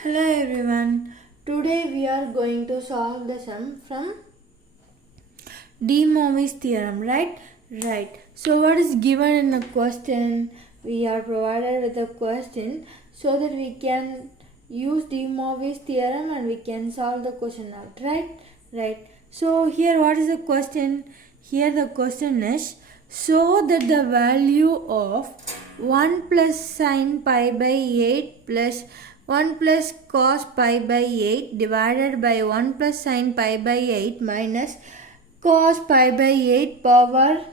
Hello everyone. Today we are going to solve the sum from de Moivre's theorem, right? Right. So what is given in the question? We are provided with a question so that we can use de Moivre's theorem and we can solve the question out, right? Right. So here what is the question? Here the question is so that the value of 1 plus sin pi by 8 plus 1 plus cos pi by 8 divided by 1 plus sin pi by 8 minus cos pi by 8 power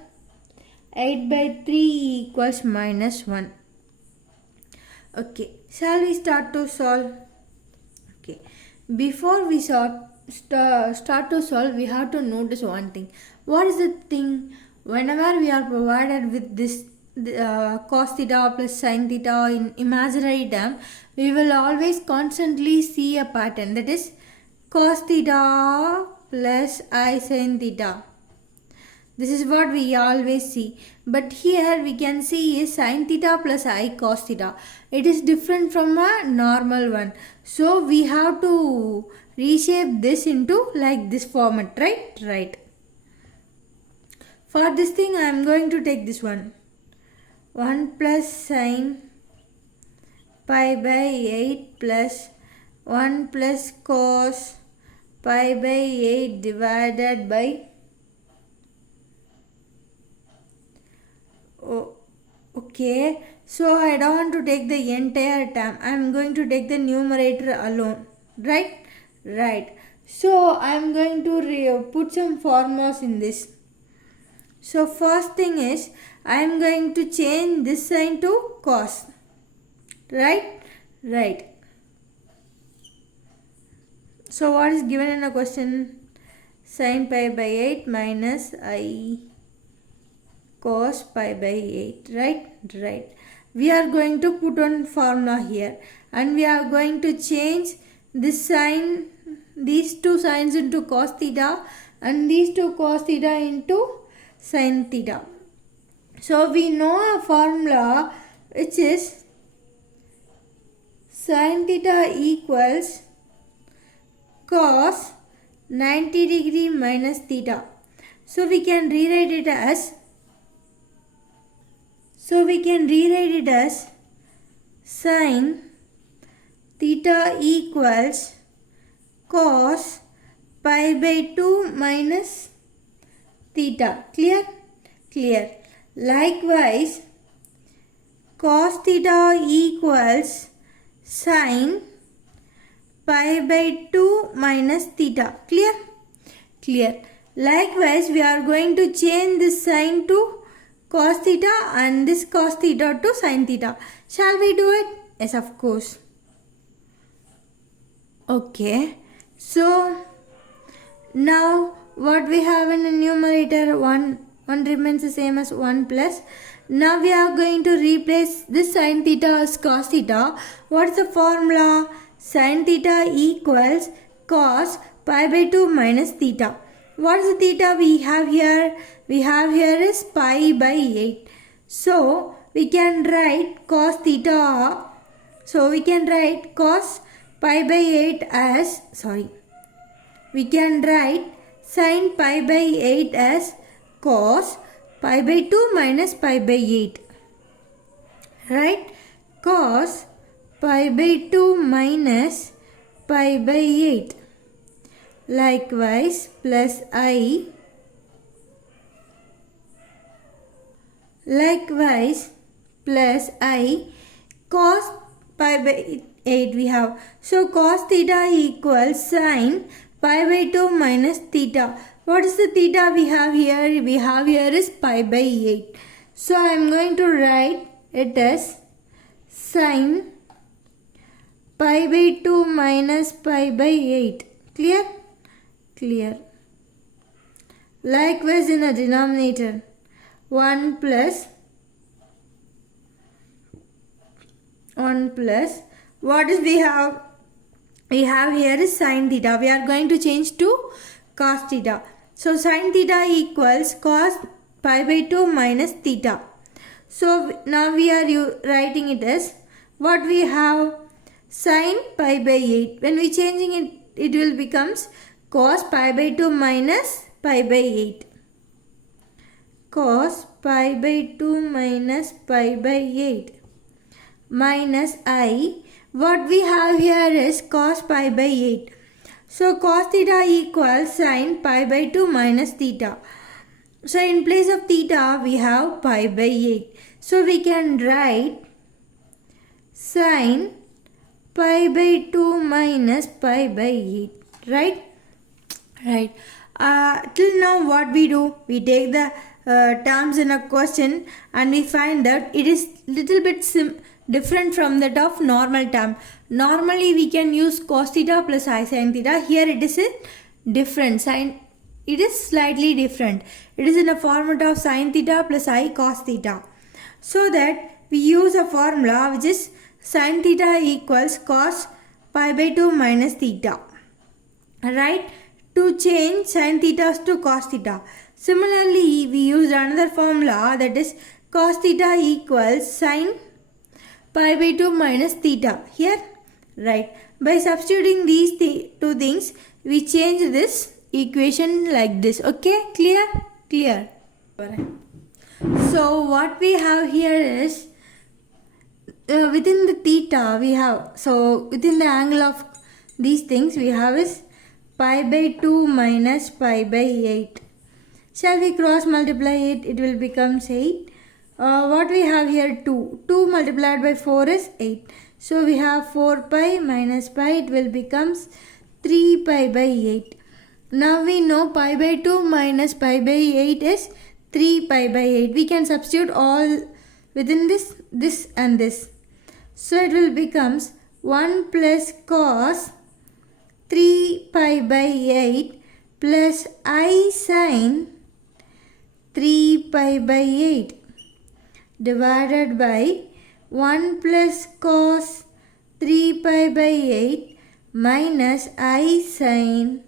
8 by 3 equals minus 1. Okay, shall we start to solve? Okay, before we start to solve, we have to notice one thing. What is the thing? Whenever we are provided with this cos theta plus sin theta in imaginary term, we will always constantly see a pattern, that is cos theta plus I sin theta. This is what we always see. But here we can see is sin theta plus I cos theta. It is different from a normal one. So we have to reshape this into like this format, right? Right. For this thing I am going to take this one. 1 plus sin pi by 8 plus 1 plus cos pi by 8 divided by okay, so I don't want to take the entire term. I am going to take the numerator alone, right? Right. So I am going to put some formulas in this. So first thing is I am going to change this sign to cos, right? Right. So what is given in the question? Sin pi by 8 minus I cos pi by 8, right? Right. We are going to put on formula here and we are going to change this sign, these two signs into cos theta and these two cos theta into sin theta. So we know a formula which is sin theta equals cos 90 degree minus theta. So we can rewrite it as sin theta equals cos pi by 2 minus theta. Clear? Clear. Likewise, cos theta equals sin pi by 2 minus theta. Clear? Clear. Likewise, we are going to change this sign to cos theta and this cos theta to sin theta. Shall we do it? Yes, of course. Okay. So, now what we have in the numerator 1 remains the same as 1 plus. Now we are going to replace this sin theta as cos theta. What is the formula? Sin theta equals cos pi by 2 minus theta. What is the theta we have here? We have here is pi by 8. So we can write cos theta. So we can write cos pi by 8 as, we can write sin pi by 8 as cos pi by 2 minus pi by 8. Right? Cos pi by 2 minus pi by 8. Likewise, plus I. Likewise, plus I cos pi by 8 we have. So cos theta equals sin pi by 2 minus theta. What is the theta we have here? We have here is pi by 8. So I am going to write it as sin pi by 2 minus pi by 8. Clear? Clear. Likewise in the denominator 1 plus what is we have here is sin theta. We are going to change to cos theta. So sin theta equals cos pi by 2 minus theta. So now we are writing it as what we have, sin pi by 8. When we changing it, it will becomes cos pi by 2 minus pi by 8. Cos pi by 2 minus pi by 8 minus I. What we have here is cos pi by 8. So cos theta equals sin pi by 2 minus theta. So in place of theta we have pi by 8. So we can write sin pi by 2 minus pi by 8. Right? Right. Till now what we do? We take the terms in a question and we find that it is little bit different from that of normal term. Normally we can use cos theta plus I sin theta. Here it is a different sign. It is slightly different. It is in a format of sin theta plus I cos theta. So that we use a formula which is sin theta equals cos pi by 2 minus theta. Right? To change sin theta to cos theta. Similarly, we use another formula, that is cos theta equals sin pi by 2 minus theta. Here, right. By substituting these two things, we change this equation like this. Okay, clear? Clear. So what we have here is within the theta we have, so within the angle of these things we have is pi by 2 minus pi by 8. Shall we cross multiply it? It will become 8. What we have here 2. 2 multiplied by 4 is 8. So we have 4 pi minus pi. It will becomes 3 pi by 8. Now we know pi by 2 minus pi by 8 is 3 pi by 8. We can substitute all within this and this. So it will becomes 1 plus cos 3 pi by 8 plus I sin 3 pi by 8 divided by 1 plus cos 3 pi by 8 minus I sin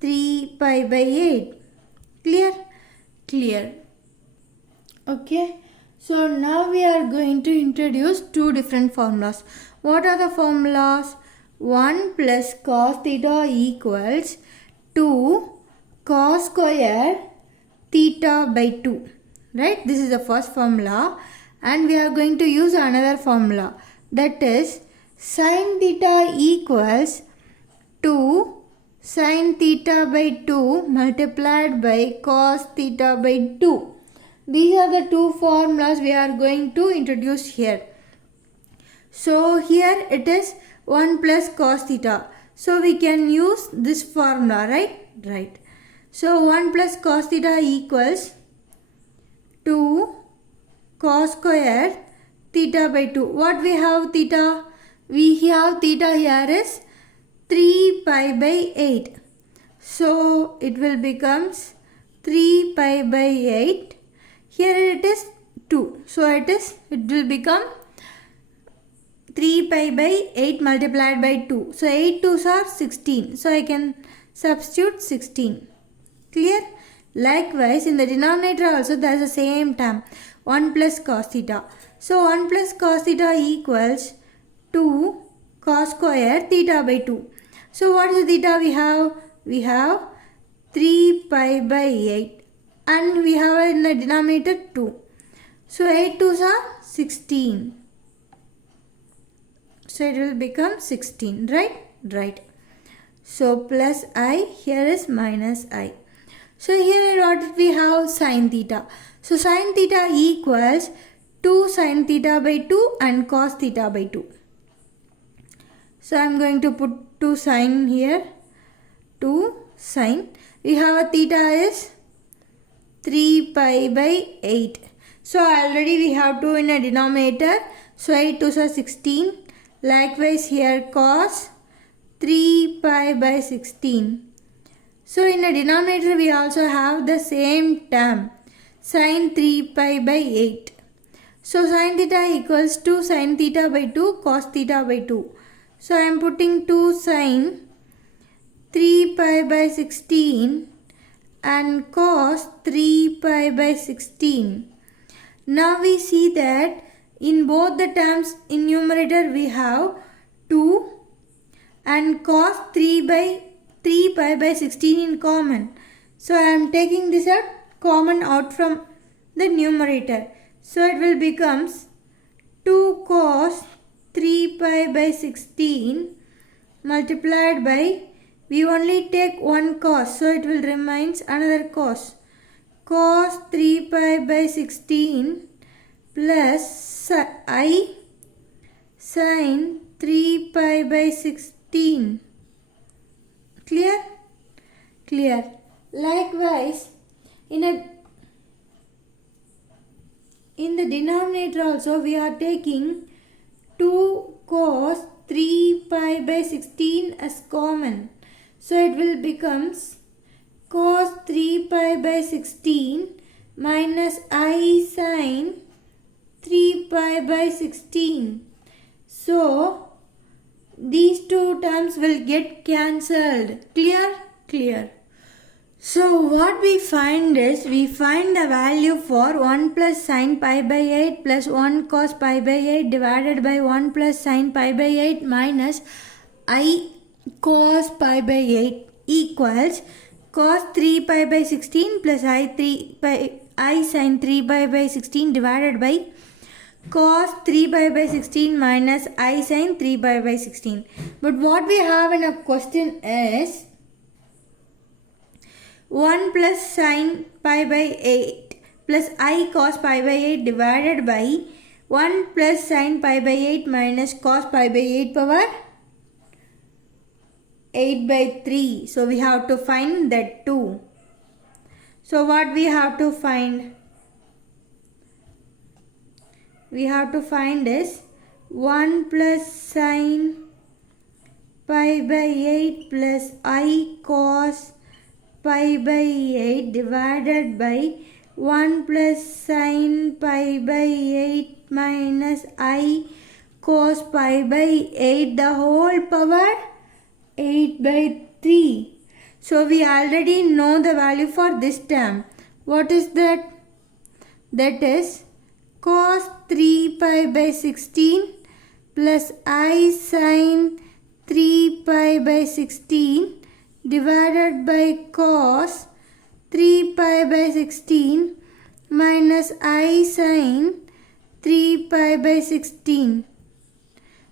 3 pi by 8. Clear? Clear. Okay. So now we are going to introduce two different formulas. What are the formulas? 1 plus cos theta equals 2 cos square theta by 2. Right? This is the first formula. And we are going to use another formula. That is sin theta equals 2 sin theta by 2 multiplied by cos theta by 2. These are the two formulas we are going to introduce here. So here it is 1 plus cos theta. So we can use this formula, right? Right. So 1 plus cos theta equals 2 cos square theta by 2. What we have theta? We have theta here is 3 pi by 8. So it will becomes 3 pi by 8. Here it is 2. So it will become 3 pi by 8 multiplied by 2. So 8 2s are 16. So I can substitute 16. Clear? Likewise, in the denominator also there is the same term. 1 plus cos theta. So 1 plus cos theta equals 2 cos square theta by 2. So what is the theta we have? We have 3 pi by 8. And we have in the denominator 2. So 8 2s are 16. So it will become 16, right? Right. So plus I, here is minus I. So here what we have? Sin theta. So sin theta equals 2 sin theta by 2 and cos theta by 2. So I am going to put 2 sin here. 2 sin. We have a theta is 3 pi by 8. So already we have 2 in a denominator. So 8 2s are 16. Likewise here cos 3 pi by 16. So in a denominator we also have the same term. Sin 3 pi by 8. So sin theta equals 2 sin theta by 2 cos theta by 2. So I am putting 2 sin 3 pi by 16 and cos 3 pi by 16. Now we see that in both the terms in numerator we have 2 and cos 3 pi by 16 in common. So I am taking this out common out from the numerator. So it will becomes 2 cos 3 pi by 16 multiplied by, we only take one cos, so it will remains another cos. Cos 3 pi by 16 plus I sin 3 pi by 16. Clear? Clear. Likewise, in the denominator also we are taking 2 cos 3 pi by 16 as common. So it will becomes cos 3 pi by 16 minus I sin 3 pi by 16. So these two terms will get cancelled. Clear? Clear. So what we find is, we find the value for 1 plus sin pi by 8 plus 1 cos pi by 8 divided by 1 plus sin pi by 8 minus I cos pi by 8 equals cos 3 pi by 16 plus I sin 3 pi by 16 divided by cos 3 pi by 16 minus I sin 3 pi by 16. But what we have in a question is 1 plus sin pi by 8 plus I cos pi by 8 divided by 1 plus sin pi by 8 minus cos pi by 8 power 8 by 3. So we have to find that too. So what we have to find? We have to find is 1 plus sin pi by 8 plus I cos pi by 8 divided by 1 plus sin pi by 8 minus I cos pi by 8 the whole power 8 by 3. So we already know the value for this term. What is that? That is cos 3 pi by 16 plus I sin 3 pi by 16 divided by cos 3 pi by 16 minus I sin 3 pi by 16.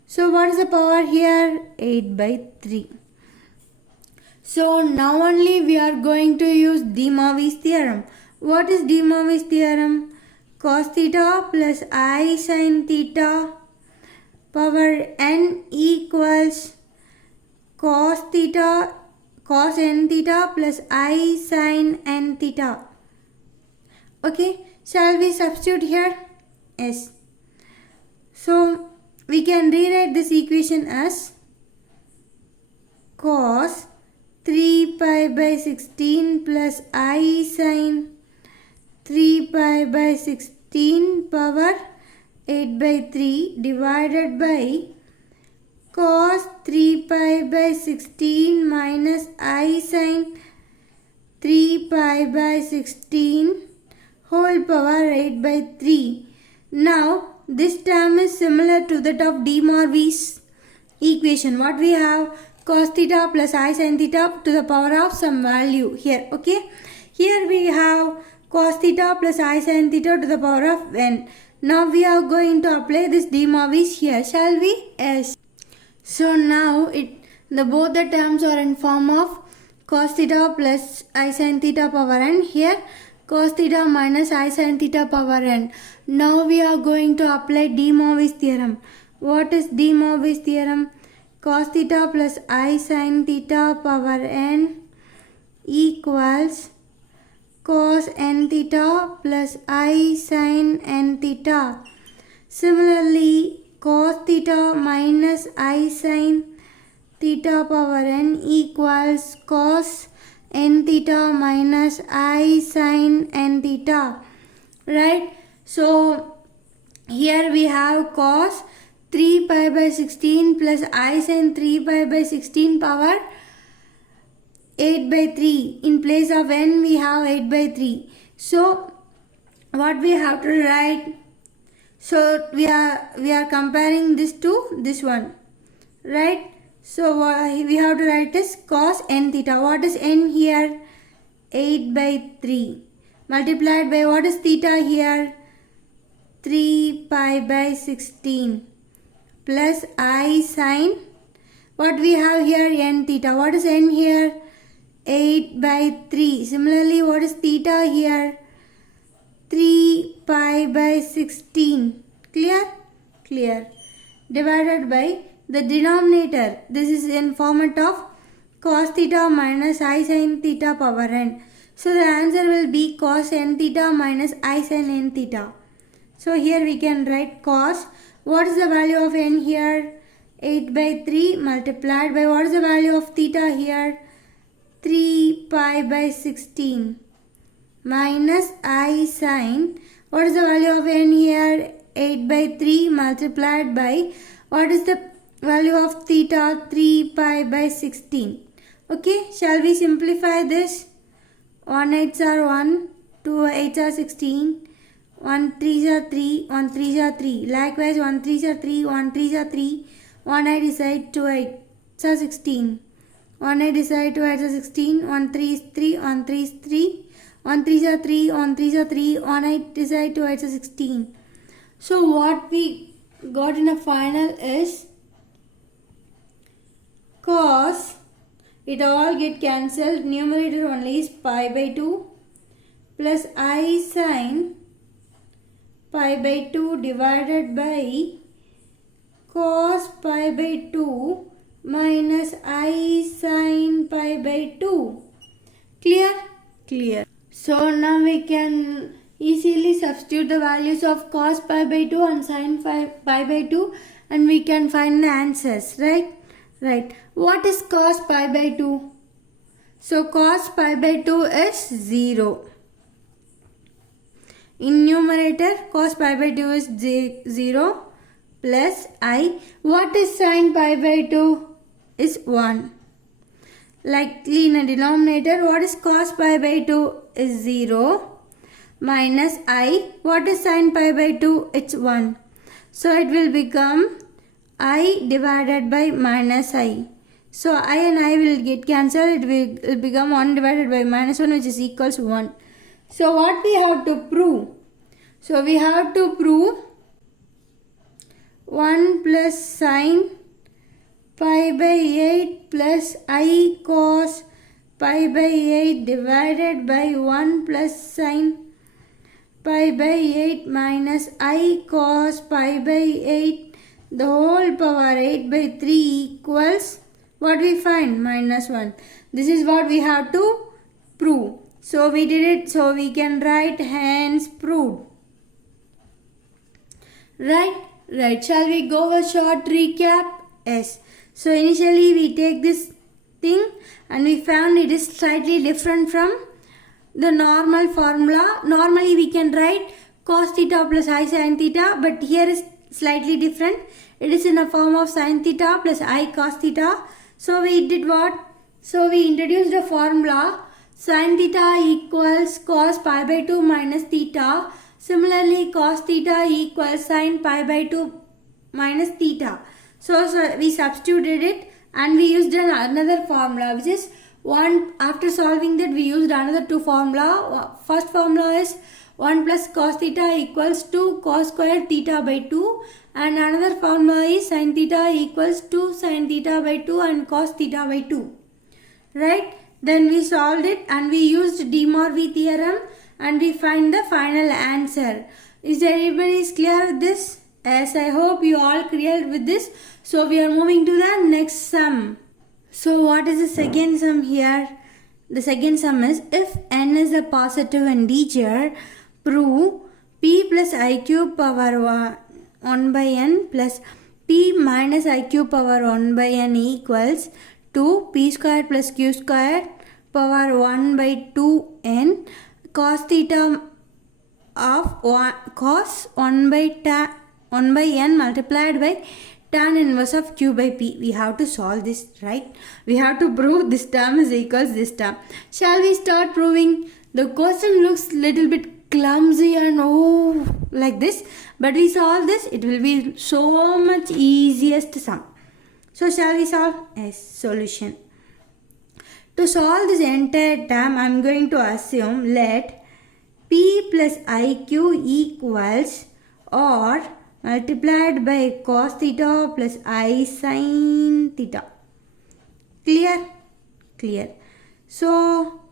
So what is the power here? 8 by 3. So now only we are going to use De Moivre's theorem. What is De Moivre's theorem? Cos theta plus I sin theta power n equals cos theta cos n theta plus I sin n theta. Okay, shall we substitute here? Yes. So we can rewrite this equation as cos 3 pi by 16 plus I sin 3 pi by 16 power 8 by 3 divided by cos 3 pi by 16 minus I sin 3 pi by 16 whole power 8 by 3. Now this term is similar to that of De Moivre's equation. What we have? Cos theta plus I sin theta to the power of some value here. Okay. Here we have cos theta plus I sin theta to the power of n. Now we are going to apply this De Moivre's here. Shall we? Yes. So now both the terms are in form of cos theta plus I sin theta power n. Here cos theta minus I sin theta power n. Now we are going to apply De Moivre's theorem. What is De Moivre's theorem? Cos theta plus I sin theta power n equals cos n theta plus I sin n theta. Similarly, cos theta minus I sin theta power n equals cos n theta minus I sin n theta. Right? So here we have cos 3 pi by 16 plus I sin 3 pi by 16 power 8 by 3. In place of n we have 8 by 3. So what we have to write? So we are comparing this to this one. right? So we have to write is cos n theta. What is n here? 8 by 3 multiplied by what is theta here? 3 pi by 16 plus I sine what we have here n theta. What is n here? 8 by 3. Similarly, what is theta here? 3 pi by 16. Clear? Clear. Divided by the denominator. This is in format of cos theta minus I sin theta power n. So the answer will be cos n theta minus I sin n theta. So here we can write cos. What is the value of n here? 8 by 3 multiplied by what is the value of theta here? 3 pi by 16 minus I sin. What is the value of n here? 8 by 3 multiplied by what is the value of theta? 3 pi by 16. Okay, shall we simplify this? 1 8s are 1, 2 8s are 16, 1 3s are 3, 1 3s are 3. Likewise, 1 3s are 3, 1 3s are 3, 1 8 is 8, 2 8s are 16. 1 8 is 8, 2 8s are 16, 1 3 is 3, 1 3 is 3, 1 3s are 3, 1 3s are 3, 1 8 is 8, 2 8s are 16. So what we got in a final is cos, it all get cancelled, numerator only is pi by 2 plus I sin pi by 2 divided by cos pi by 2 minus I sin pi by 2. Clear? Clear. So now we can easily substitute the values of cos pi by 2 and sin pi by 2 and we can find the answers, right? Right. What is cos pi by 2? So cos pi by 2 is 0. In numerator, cos pi by 2 is 0 plus I. What is sin pi by 2? Is 1. Likely in a denominator, what is cos pi by 2? Is 0 minus I. What is sin pi by 2? It's 1. So it will become I divided by minus I. So I and I will get cancelled. It will become 1 divided by minus 1 which is equals 1. So what we have to prove? So we have to prove 1 plus sin pi by 8 plus I cos pi by 8 divided by 1 plus sin pi by 8 minus I cos pi by 8 the whole power 8 by 3 equals what we find? Minus 1. This is what we have to prove. So we did it. So we can write hence proved. Right? Right. Shall we go a short recap? Yes. So initially we take this thing and we found it is slightly different from the normal formula. Normally we can write cos theta plus I sin theta, but here is slightly different. It is in a form of sin theta plus I cos theta. So we did what? So we introduced a formula sin theta equals cos pi by 2 minus theta. Similarly, cos theta equals sin pi by 2 minus theta. So we substituted it and we used another formula which is 1. After solving that we used another 2 formula. First formula is 1 plus cos theta equals 2 cos square theta by 2 and another formula is sin theta equals 2 sin theta by 2 and cos theta by 2. Right? Then we solved it and we used de Moivre theorem and we find the final answer. Is everybody clear with this? Yes, I hope you all clear with this. So we are moving to the next sum. So what is the second sum here? The second sum is if n is a positive integer, prove p plus I cube power 1 by n plus p minus I cube power 1 by n equals to p square plus q square power 1 by 2n cos theta of cos 1 by n multiplied by tan inverse of q by p. We have to solve this, right? We have to prove this term is equals this term. Shall we start proving? The question looks little bit clumsy and like this, but we solve this, it will be so much easiest sum. So shall we solve? Yes, solution. To solve this entire term, I am going to assume let P plus IQ equals or multiplied by cos theta plus I sin theta. Clear? Clear. So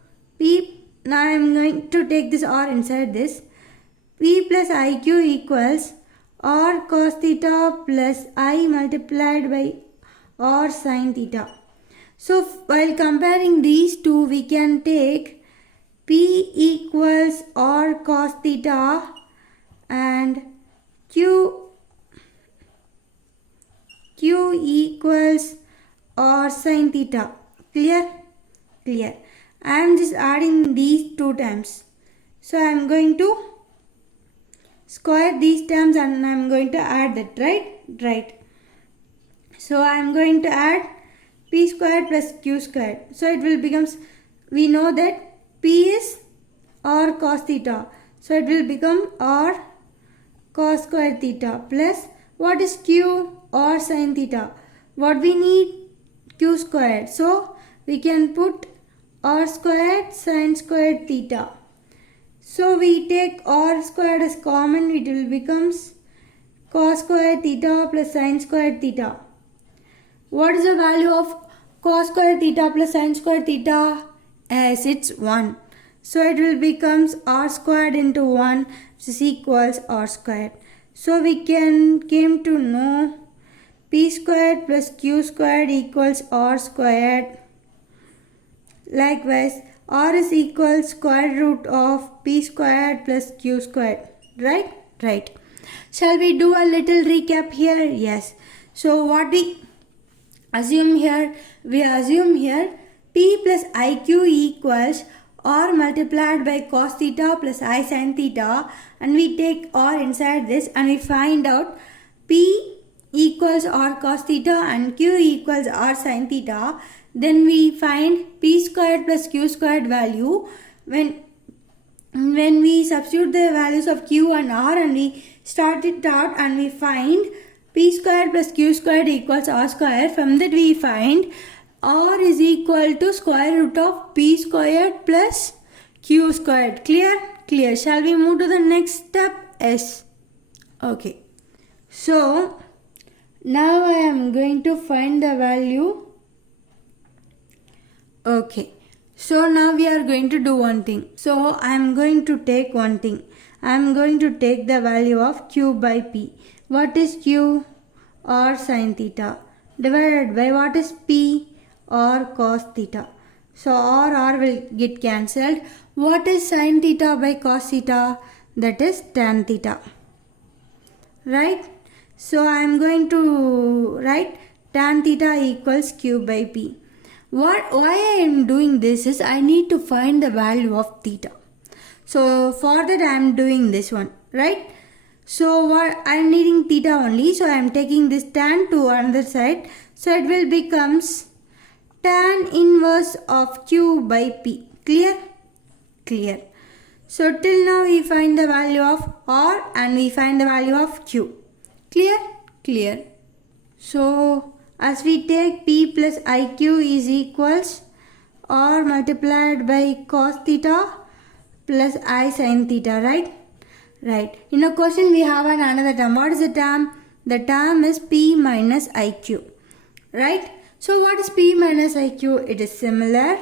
now I am going to take this or inside this. P plus IQ equals or cos theta plus I multiplied by or sin theta. So while comparing these two, we can take P equals or cos theta and Q equals or sin theta. Clear? Clear. I am just adding these two terms. So I am going to square these terms and I am going to add that, right? Right. So I am going to add P squared plus Q squared. So it will become, we know that P is or cos theta. So it will become or cos squared theta plus what is Q or sin theta. What we need? Q squared. So we can put r squared sin squared theta. So we take r squared as common, it will becomes cos squared theta plus sin squared theta. What is the value of cos squared theta plus sin squared theta? As it's 1. So it will becomes r squared into 1 which is equals r squared. So we came to know P squared plus Q squared equals r squared. Likewise, r is equal square root of P squared plus Q squared. Right? Right. Shall we do a little recap here? Yes. So what we assume here? We assume here P plus IQ equals r multiplied by cos theta plus I sin theta, and we take r inside this and we find out P equals r cos theta and Q equals r sin theta. Then we find P squared plus Q squared value. When we substitute the values of Q and R and we start it out and we find P squared plus Q squared equals R squared. From that we find R is equal to square root of P squared plus Q squared. Clear? Clear. Shall we move to the next step? Yes. Okay. So now I am going to find the value. Okay, so now we are going to do one thing. So I am going to take one thing. I am going to take the value of Q by P. What is Q? Or sin theta divided by what is P? Or cos theta. So R will get cancelled. What is sin theta by cos theta? That is tan theta. Right? So I am going to write tan theta equals Q by P. Why I am doing this is I need to find the value of theta. So for that I am doing this one, right? So what I am needing theta only. So I am taking this tan to another side. So it will becomes tan inverse of Q by P. Clear? Clear. So till now we find the value of R and we find the value of Q. Clear? Clear. So as we take P plus IQ is equals R multiplied by cos theta plus I sin theta, right? Right. In a question we have another term. What is the term? The term is P minus IQ. Right? So what is P minus IQ? It is similar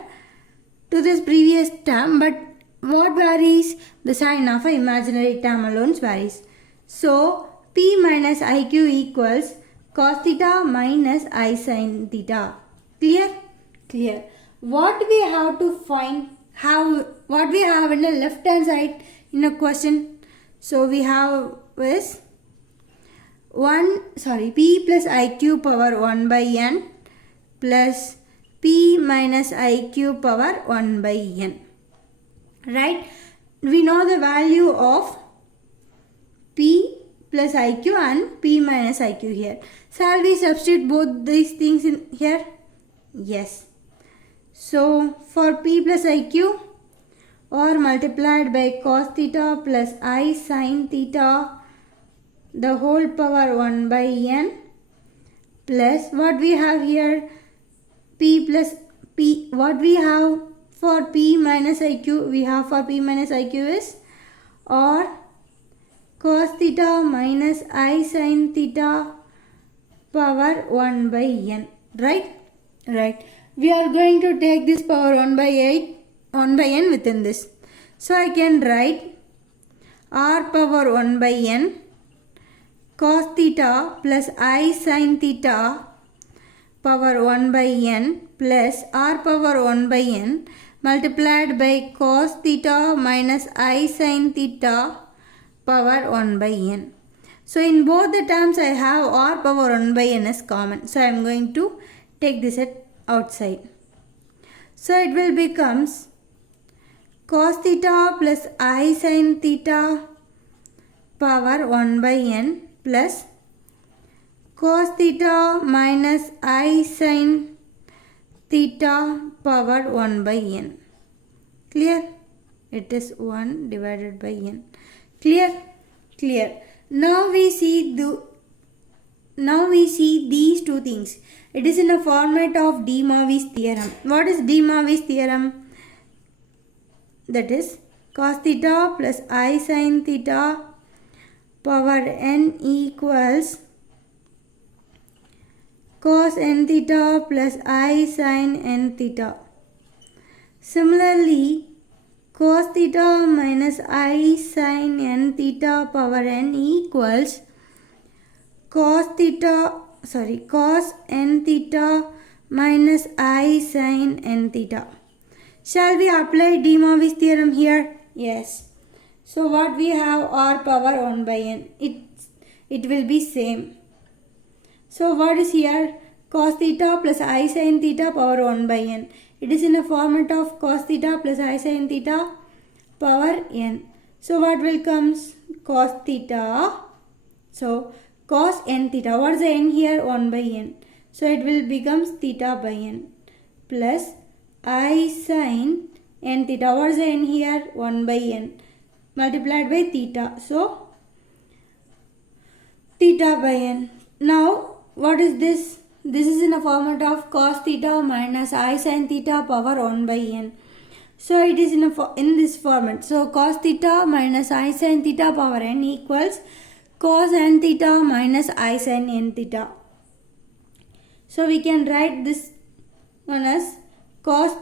to this previous term, but what varies? The sign of an imaginary term alone varies. So P minus IQ equals cos theta minus I sin theta. Clear? Clear. What we have to find, what we have in the left hand side in a question. So we have is P plus IQ power 1 by n plus P minus IQ power 1 by n. Right? We know the value of P plus IQ and P minus IQ here. Shall we substitute both these things in here? Yes. So for P plus IQ, or multiplied by cos theta plus I sin theta the whole power 1 by n plus what we have here, p plus p. What we have for p minus iq, we have for p minus iq is or cos theta minus I sin theta power 1 by n. Right. We are going to take this power 1 by n within this. So I can write r power 1 by n cos theta plus I sin theta power 1 by n plus r power 1 by n multiplied by cos theta minus I sin theta power 1 by n. So in both the terms I have r power 1 by n as common. So I am going to take this outside. So it will becomes cos theta plus I sin theta power 1 by n plus cos theta minus I sin theta power 1 by n. Clear? It is 1 divided by n. Clear? Now we see these two things. It is in a format of de Moivre's theorem. What is de Moivre's theorem? That is cos theta plus I sin theta power n equals cos n theta plus I sin n theta. Similarly, cos theta minus I sin n theta power n equals cos n theta minus I sin n theta. Shall we apply de Moivre's theorem here? Yes. So what we have r power 1 by n. It will be same. So what is here? Cos theta plus I sin theta power 1 by n. It is in a format of cos theta plus I sin theta power n. So what will comes? Cos theta. So cos n theta. What is the n here? 1 by n. So it will becomes theta by n plus I sin n theta. What is the n here? 1 by n multiplied by theta. So theta by n. Now what is this? This is in a format of cos theta minus I sin theta power 1 by n. So it is in this format. So cos theta minus I sin theta power n equals cos n theta minus I sin n theta. So we can write this one as cos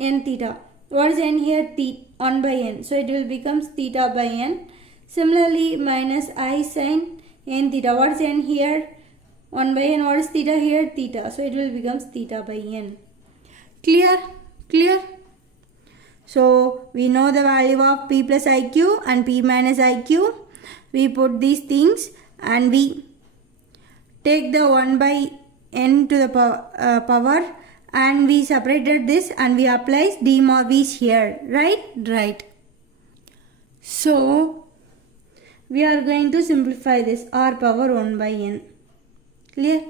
n theta. What is n here? 1 by n. So it will becomes theta by n. Similarly, minus I sin n theta. What is n here? 1 by n. What is theta here? Theta. So it will becomes theta by n. Clear? So we know the value of p plus iq and p minus iq. We put these things and we take the 1 by n to the power and we separated this and we apply de Moivre's here. Right. So we are going to simplify this r power 1 by n. Clear?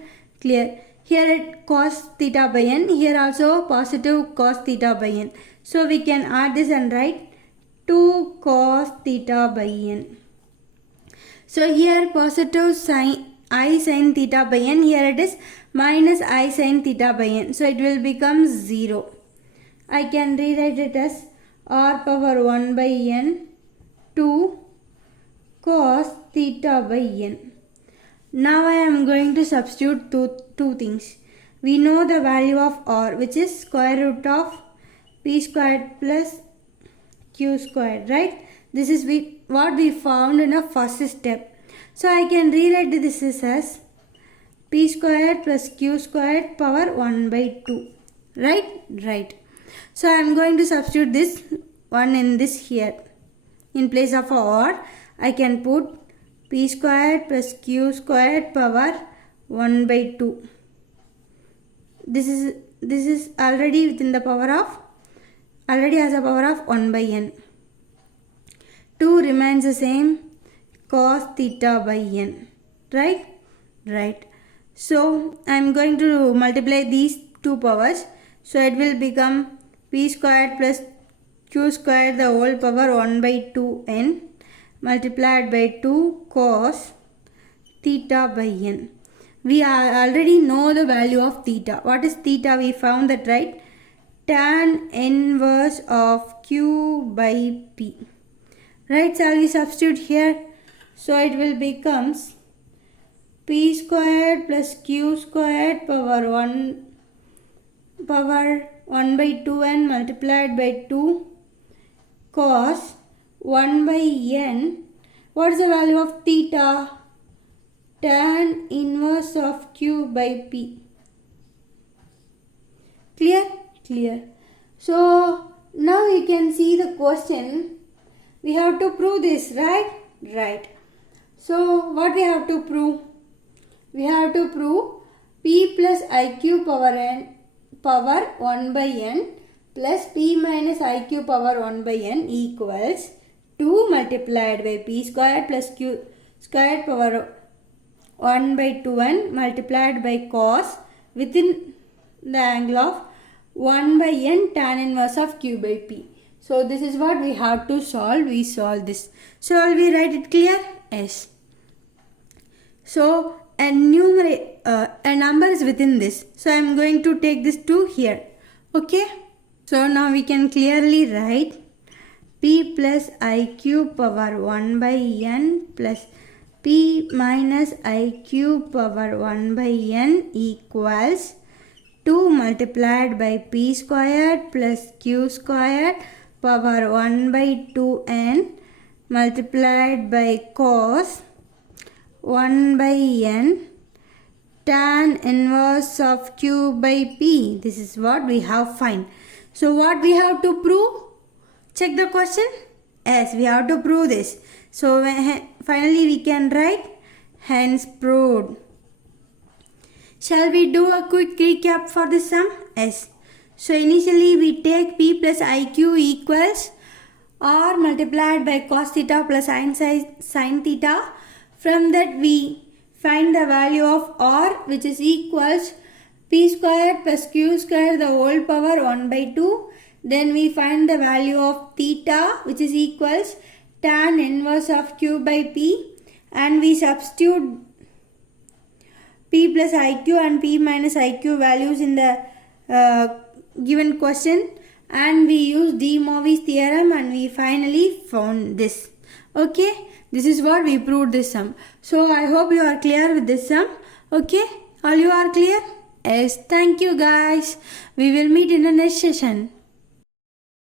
Here it cos theta by n. Here also positive cos theta by n. So we can add this and write 2 cos theta by n. So here positive I sin theta by n. Here it is minus I sin theta by n. So it will become 0. I can rewrite it as r power 1 by n 2 cos theta by n. Now I am going to substitute two things. We know the value of r, which is square root of p squared plus q squared, right? This is what we found in a first step. So I can rewrite this as p squared plus q squared power 1 by 2. Right. So I am going to substitute this one in this here. In place of r, I can put p squared plus q squared power 1 by 2. This is already within the power of, already has a power of 1 by n. 2 remains the same, cos theta by n. Right. So I am going to multiply these two powers. So it will become p squared plus q squared the whole power 1 by 2n multiplied by 2 cos theta by n. we already know the value of theta. What is theta? We found that, right? Tan inverse of Q by P. Right, shall we substitute here? So it will becomes P squared plus Q squared power 1 by 2n multiplied by 2 cos 1 by n. What is the value of theta? Tan inverse of Q by P. Clear? Clear. So now you can see the question. We have to prove this, right? Right. So what we have to prove? We have to prove P plus IQ power 1 by n plus P minus IQ power 1 by n equals 2 multiplied by P squared plus Q squared power 1 by 2n multiplied by cos within the angle of 1 by n tan inverse of Q by P. So this is what we have to solve. We solve this. So will we write it clear? Yes. So a number is within this. So I am going to take this 2 here. Okay. So now we can clearly write P plus IQ power 1 by n plus P minus IQ power 1 by n equals 2 multiplied by P squared plus Q squared power 1 by 2n multiplied by cos 1 by n tan inverse of Q by P. This is what we have find. So what we have to prove? Check the question. Yes, we have to prove this. So finally we can write hence proved. Shall we do a quick recap for this sum? Yes. So initially we take P plus IQ equals R multiplied by cos theta plus sin theta. From that we find the value of R, which is equals P squared plus Q squared the whole power 1 by 2. Then we find the value of theta, which is equals tan inverse of Q by P, and we substitute P plus IQ and P minus IQ values in the given question, and we use de Moivre's theorem, and we finally found this. Okay, this is what we proved this sum. So I hope you are clear with this sum. Okay, all you are clear? Yes, thank you guys. We will meet in the next session.